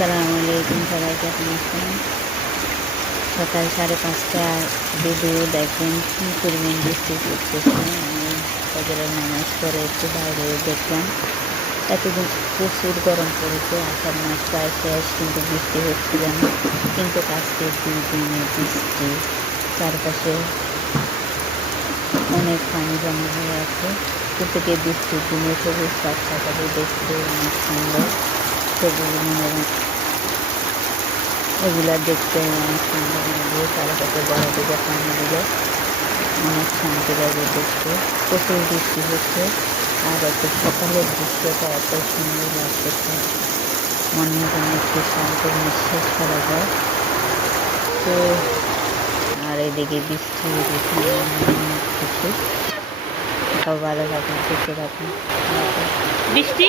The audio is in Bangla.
আসসালামু আলাইকুম, সবাইকে কেমন আছেন? সকাল 5:30 বেজে দেখেন কী পরিমাণ বৃষ্টি পড়তেছে। আমি ফজরের নামাজ পড়ে একটু বাইরে দেখলাম। এতদিন প্রচুর গরম পড়েছে, আষাঢ় মাস প্রায় শেষ, কিন্তু বৃষ্টি হচ্ছিল না। কিন্তু আজকে 2 দিনে বৃষ্টি, চারপাশে অনেক পানি জমা হয়ে আছে। প্রত্যেকে বৃষ্টির দিনে সবুজ গাছপালাগুলো দেখতে অনেক সুন্দর, সবুজ মনোরম, এগুলা দেখতে অনেক সুন্দর লাগে। চারপাশে বড় দিকে পানিগুলো অনেক শান্তি লাগে দেখতে। প্রচুর বৃষ্টি হচ্ছে, আর এত সকালের দৃশ্যটা এত সুন্দর লাগতেছে, মনে যেন একটু শান্তির নিঃশ্বাস ফেলা যায়। তো আর এদিকে বৃষ্টি খুশি। সব ভালো থাকুন, সুস্থ থাকুন। বৃষ্টি